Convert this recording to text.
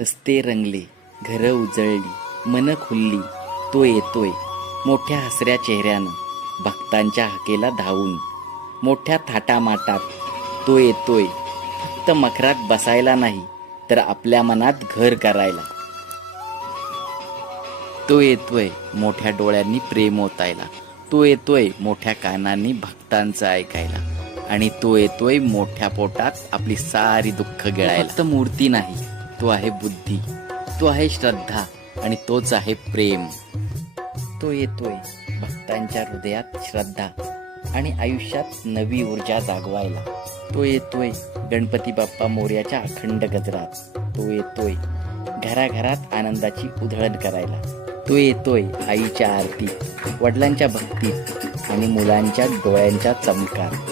रस्ते रंगले, घरं उजळली, मन खुलली. तो येतोय मोठ्या हसऱ्या चेहऱ्यानं, भक्तांच्या हाकेला धावून. मोठ्या थाटामाटात तो येतोय, फक्त मखरात बसायला नाही, तर आपल्या मनात घर करायला. तो येतोय मोठ्या डोळ्यांनी प्रेम ओतायला. तो येतोय मोठ्या कानांनी भक्तांचं ऐकायला. आणि तो येतोय मोठ्या पोटात आपली सारी दुःख गिळायला. फक्त मूर्ती नाही, तो आहे बुद्धी, तो आहे श्रद्धा, आणि तोच आहे प्रेम. तो येतोय भक्तांच्या हृदयात श्रद्धा आणि आयुष्यात नवी ऊर्जा जागवायला. तो येतोय गणपती बाप्पा मोरयाच्या अखंड गजरात. तो येतोय घराघरात आनंदाची उधळण करायला. तो येतोय आईच्या आरतीत, वडिलांच्या भक्तीत आणि मुलांच्या डोळ्यांच्या चमकात.